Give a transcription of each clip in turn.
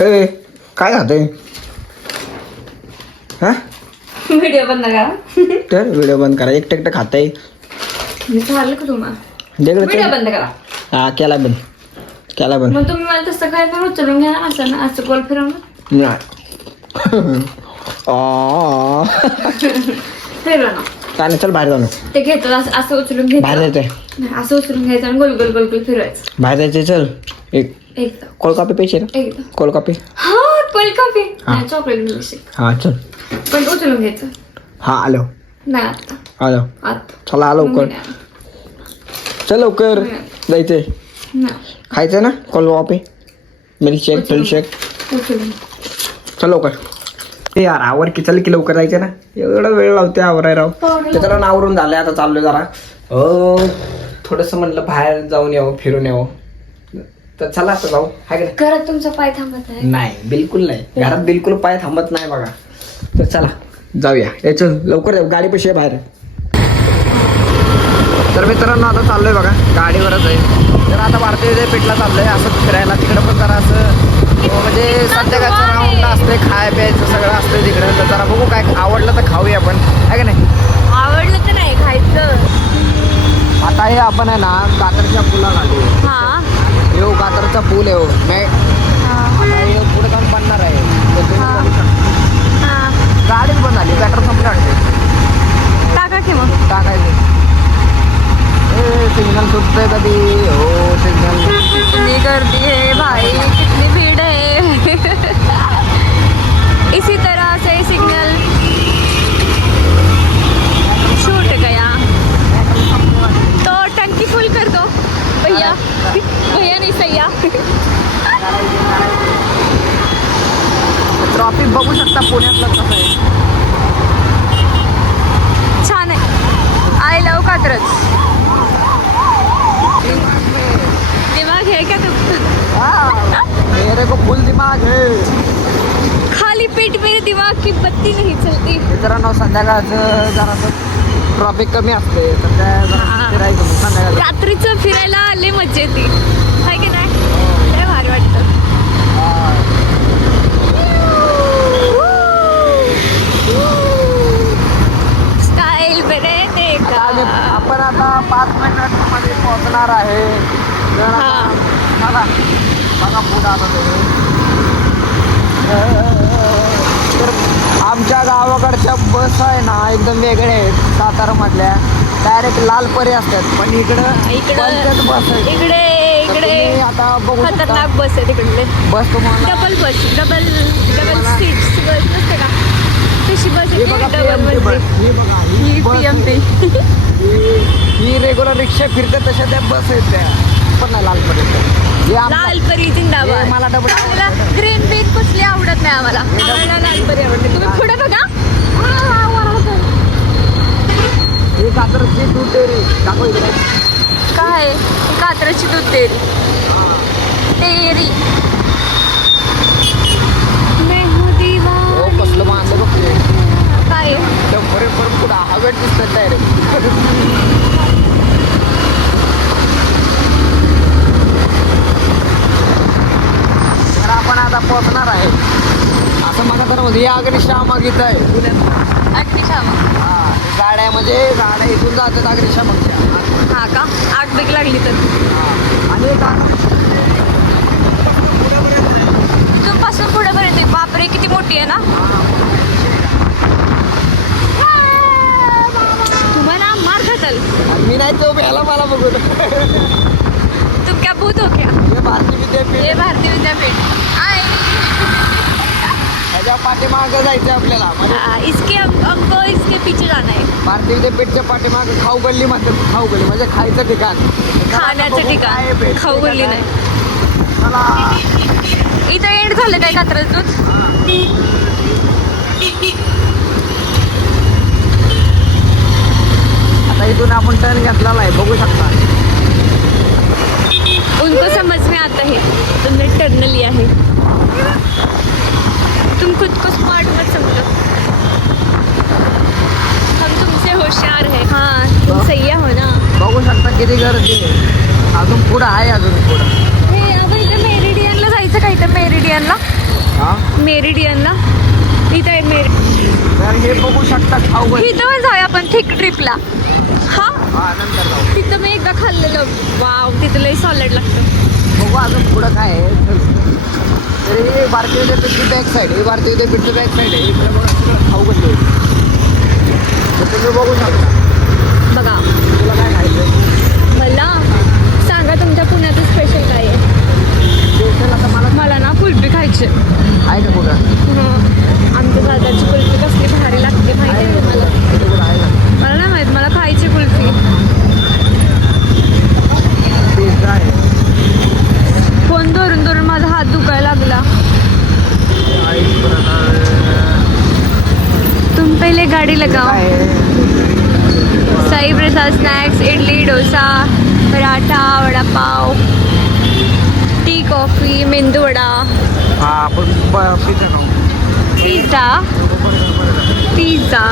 ए काय खातोय? हा व्हिडिओ बंद करा. तर व्हिडिओ बंद करा. एकटं खाताय. मी चाललं का तुम्हाला वेगळं व्हिडिओ बंद करा. हा केला बंद. केला बंद. मग तुम्ही मला तसं काय पण उचलून घ्या ना, असं ना असं गोल फिरवून नाही. फिरवा ना. चालेल चल बाहेर जाऊ ना. ते घेतो असं असं उचलून घ्यायचं. बाहेर जायचंय. नाही, असं उचलून घ्यायचं आणि गोल गोल गोल गोल फिरवायचं. बाहेर जायचंय चल. एक एकदा कोलकापी पेचे ना. एकदा कोलकापी. हा कोल्ड कॉफी हा. नाही चॉकलेट मिल्कशेक. हा चल. पण उचलून घ्यायचं. हा आलो नाही आता आलो. आता चला आलो लवकर. चल लवकर जायचंय. नाही खायचं ना कोलकापी मिल्कशेक मिल्कशेक. उचलून चल लवकर. ते यार आवर की चल की लवकर जायचं ना. एवढा वेळ लावते आवराय राव. ते जरा आवरून झालंय आता चाललोय जरा. थोडस म्हणलं बाहेर जाऊन यावं फिरून यावं. तर चला आता जाऊ. हाय का नाही? घरात तुमचा पाय थांबत आहे. नाही बिलकुल नाही. घरात बिलकुल पाय थांबत नाही बघा. तर चला जाऊया. याचं लवकर जाऊ. गाडी पशी आहे बाहेर. तर मित्रांनो आता चाललोय बघा गाडीवरच आहे. तर आता भारतीय विद्यापीठला चाललोय असं फिरायला. तिकडं पण जरा असं म्हणजे संध्याकाळचं राऊंड असते. खाय प्यायचं सगळं असतं तिकडं. तर जरा बघू काय आवडलं तर खाऊया आपण. आहे का नाही? आवडलं तर नाही खायचं. आता हे आपण आहे ना कातरच्या पुलाला आलो. हा हो कातरचा पूल आहे. हो नाही आता हे पुढे जाऊन बनणार आहे. तर तुम्ही बघू शकता. गाडीच बंद झाली. पेट्रोल संपलं वाटते. टाका की मग. टाकायचं. सिग्नल सुटतंय कधी. हो सिग्नल. कितनी गर्दी है भाई, कितनी भीड़ है. इसी तरह से सिग्नल छूट गया तो टंकी फुल कर दो भैया. भैया नहीं सैया. ट्रॉफिक बघू शकता पुण्यातलं कसं आहे. छान आहे. I love Katraj. दिमाग है क्या तुम? मेरे को फुल दिमाग है. खाली पेट मेरे दिमाग की बत्ती नहीं चलती. मित्रांनो संध्याकाळचं जरासं ट्रॉफिक कमी असते. तर त्या जरा फिरायचं मग संध्याकाळचं. रात्रीचं फिरायला आले मजा येते. हाय की नाही? लय भारी वाटतं. स्टाईल बरे ते का. आपण आता 5 मिनिटांमध्ये पोहोचणार आहे. तर आता बघा बघा पुढं आता तर आमच्या गावाकडच्या बस आहे ना एकदम वेगळे आहेत. सातारामधल्या डायरेक्ट लालपरी असतात. पण इकडं पंचायत बस आहे. इकडे तुम्ही आता बघू शकता. खतरनाक बस आहे तिकडले. बस तुम्हाला डबल बस डबल सीट्स बस नसते का तशी बस हे बघा डबल PMT बस. ही बघा ही बस. PMT. ही रेग्युलर रिक्षा फिरते तशा त्या बस आहेत त्या. पण नाही लालपरी. हे लालपरी जिंदाबाद. मला डबल ग्रीन बीन कुठली आवडत नाही आम्हाला. आम्हाला लालपरी आवडते. तुम्ही पुढे बघा. हे कात्रची दूध डेअरी दाखव इकडे. काय कात्रची दूध डेअरी. डेअरी हो कसलं मानलं बघ ते. काय बरे पुढं हवेत दिसतात डायरेक्ट. तर आपण आता पोहोचणार आहे. असं मला तर म्हणजे या अग्निशामक इथं आहे पुण्यात. अग्निशामक. हा गाड्या म्हणजे गाड्या इथून जातात अग्निशामकच्या. हा का आग बीक लागली तर. आणि इथून पुढे पर्यंत. बापरे किती मोठी आहे ना. तुम्हाला मार खातल. मी नाही तो भ्याला मला बघून. तुम क्या भूत हो क्या. हे भारतीय विद्यापीठ. ये भारतीय विद्यापीठ. आई ह्याच्या पाठीमागं जायचं आपल्याला. म्हणजे इसके हमको इसके पीछे जाना है. भारतीय विद्यापीठच्या पाठीमागं खाऊ गल्ली म्हणतात. खाऊ गल्ली म्हणजे खायचं ठिकाण. खाण्याचं ठिकाण. खाऊ गल्ली नाही. चला इथं एंड झालं काय कात्रज दूध. आता इथून आपण टर्न घेतलेला आहे बघू शकता. उनको समझ में आता है तुमने टर्न लिया है. तुम खुद को स्मार्ट मत समझो. हम तुमसे होशियार है. हाँ तुम सही हो ना. बघू शकता किती गर्दी आहे. अजून पुढं आहे. अजून पुढं हे आपण इथे मेरिडियनला जायचं का. इथं मेरिडियनला हा मेरिडियनला इथं आहे तर हे बघू शकता खाऊ इथं पण जाऊया आपण थिक ट्रिपला. हा हा नंतर जाऊ. तिथं मी एकदा खाल्लेलं. वाव तिथं लई सॉलिड लागतं. बघू अजून पुढं काय आहे. तर हे भारतीय विद्यापीठची बॅक साईड, हे भारतीय विद्यापीठची बॅक साईड आहे. इकडे बघा तिकडे खाऊ गल्ली आहे. तर तुम्ही बघू शकता. बघा तुला काय खायचं? मला सांगा तुमच्या पुण्याचं स्पेशल काय आहे. स्पेशल आता मला ना कुल्फी खायची. आहे का कुठं? आमच्या दादाची कुल्फी कसली भारी लागते माहिती आहे तुम्हाला. कुठं आहे का? मला नाही माहित, मला खायची कुल्फी. पिझ्झा आहे. फोन धरून धरून माझा हात दुखायला लागला. तुम पहिले गाडी लगाओ. Sai Prasad snacks, idli, dosa, paratha, vadapav, tea, coffee, medu vada, हा आपण पिझ्झा खाऊ. Pizza pizza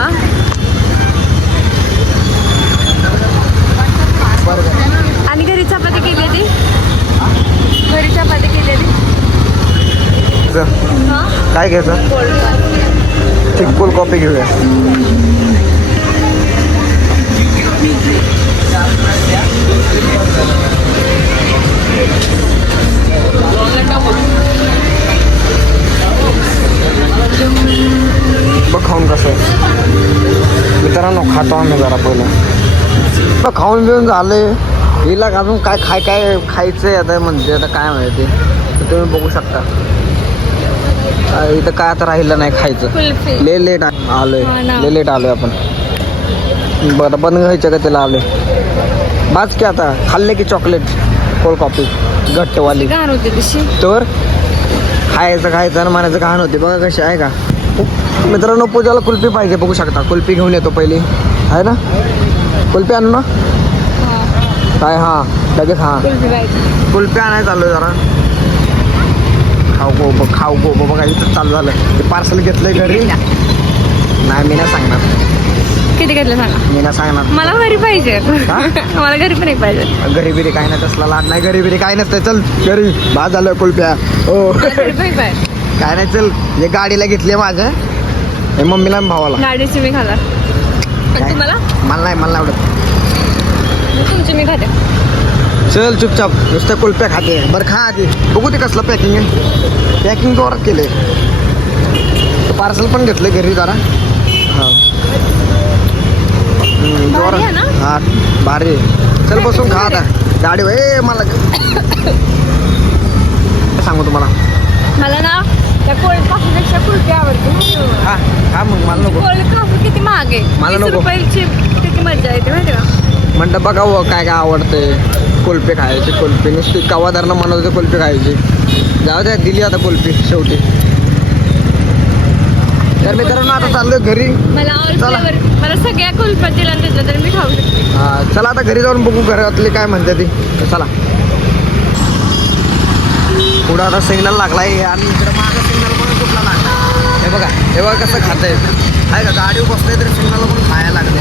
burger. आणि घरी चपाती केली ती. घरी चपाती केली ती. हां काय घ्यायचं? ठीक कोल्ड कॉफी घेऊया. बघ खाऊन कसं मित्रांनो, खातो आम्ही जरा पहिलं. बघ खाऊन बिऊन झाले. हिला अजून काय खायचं आता म्हणते. आता काय माहिती तुम्ही बघू शकता. इथं काय आता राहिलं नाही खायचं. कुल्फी. ले लेट आलोय. हा ना. ले लेट आलोय आपण. बरं बंद व्हायचं का त्याला आलोय. बाज की आता खाल्ले की चॉकलेट कोल्ड कॉफी घट्टवाली. घाण होती तशी. तर खायचं आणि म्हणायचं घाण होते. बघा कशी आहे का मित्रांनो. पूजाला कुल्फी पाहिजे. बघू शकता कुल्फी घेऊन येतो पहिली. आहे ना कुल्फी आणू ना काय? हां लगेच. हां कुल्फी पाहिजे. कुल्फी आणायला चाललोय जरा. खाऊ गो बघा इथं चालू झालं. ते पार्सल घेतलंय घरी. नाही मी नाही सांगणार. किती घेतलं सांगा. मी नाही सांगणार. मला घरी पाहिजे. मला घरी पण एक पाहिजे. घरी बिरी काय नाही तसला लाड नाही. घरी बिरी काय नसतं. चल घरी बाद झालं कुल्फ्या. हो घरी पण एक पाहिजे. काय नाही. चल हे गाडीला घेतली माझ्या हे मम्मीला आणि भावाला. गाडीची मी खाणार. काय? तुम्हाला मला नाही आवडत. तुमची मी खाते. चल चुपचाप नुसत्या कुल्फ्या खाते. बरं खा आधी. बघू ते कसलं पॅकिंग आहे. पॅकिंग जोरात केले. पार्सल पण घेतलं घरी जरा. हां भारी आहे ना? हा भारी. चल बसून खा आता गाडी. मला सांगू तुम्हाला. मला ना त्या कोल्ड कॉफीपेक्षा कुल्फी आवडते. हा मग मला नको. कोल्ड कॉफी किती महाग आहे. मला 30 नको. रुपयाची किती मजा येते माहिती का. म्हणतं बघा काय आवडते. कुल्फी खायची. कुल्फी नुसती कवादारनं म्हणत होते कुल्फी खायची. जाऊ द्या दिली आता कुल्फी शेवटी. तर मित्रांनो आता चाललोय घरी. मला ऑल फ्लेवर, मला सगळ्या कुल्फ्या दिल्या त्यातलं तर मी खाऊ शकते. हा चला आता घरी जाऊन बघू घरातले काय म्हणते ती. चला पुढं आता सिग्नल लागलाय आणि इकडे माझा सिग्नल पण कुठला लागला. हे बघा कसं खातंय. आहे का गाडी बसतंय तरी सिग्नल पण खायला लागले.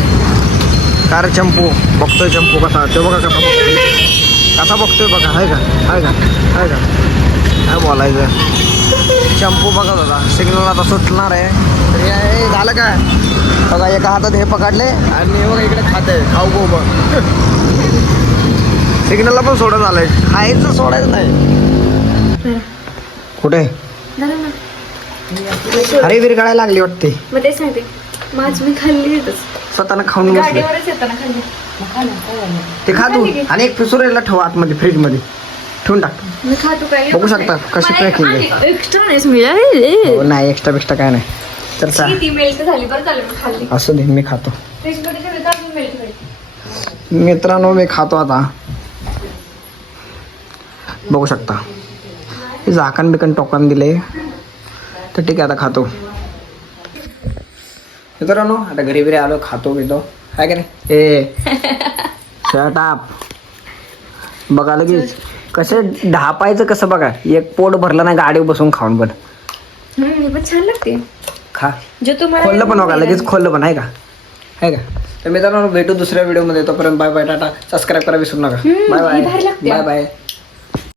कार चंपू बघतोय. चंपू कसा ते बघा कसा बघतोय बघा. आहे का काय बोलायचं. चंपू बघत होता. सिग्नल आता सुटणार आहे. तर हे झालं काय बघा. एका हातात हे पकडले आणि हे बघा इकडे खाते. खाऊ गो बघ. सिग्नलला पण सोडत आलंय. खायचं सोडायचं नाही. कुठे अरे बिरी काढायला लागली वाटते. मग ते सांगते माझ मी खाल्ली स्वतःनं खाऊन बसले. गाडीवरच येताना खाल्ली. ते खा तू. आणि एक पिसुरेला ठेव आतमध्ये फ्रीज मध्ये ठेवून टाक. मी खातो काय. बघू शकता कशी पॅकिंग आहे. एक्स्ट्रा नाही हो, नाही एक्स्ट्रा बिक्स्ट्रा काय नाही. तर किती मेल्ट झाली बरं झालं मी खाल्ली. असं दे मी खातो. फ्रीजमध्ये ठेवली तर अजून मेल्ट होईल. मित्रांनो मी खातो आता. बघू शकता झाकण बिकन टोकन दिले. तर ठीक आहे आता खातो. मित्रांनो आता घरी बिरी आलो. खातो बितो आहे का नाही. Shut up. बघा लगेच कसं ढापायचं कसं बघा. एक पोट भरलं नाही गाडीवर बसून खाऊन पण. पण छान लागते. खा जे तुम्हाला खोललं पण बघा लगेच खोललं पण आहे का. तर मित्रांनो भेटू दुसऱ्या व्हिडिओमध्ये. तोपर्यंत बाय बाय टाटा. सबस्क्राईब करा विसरू नका. Bye bye. भारी लागते. Bye bye.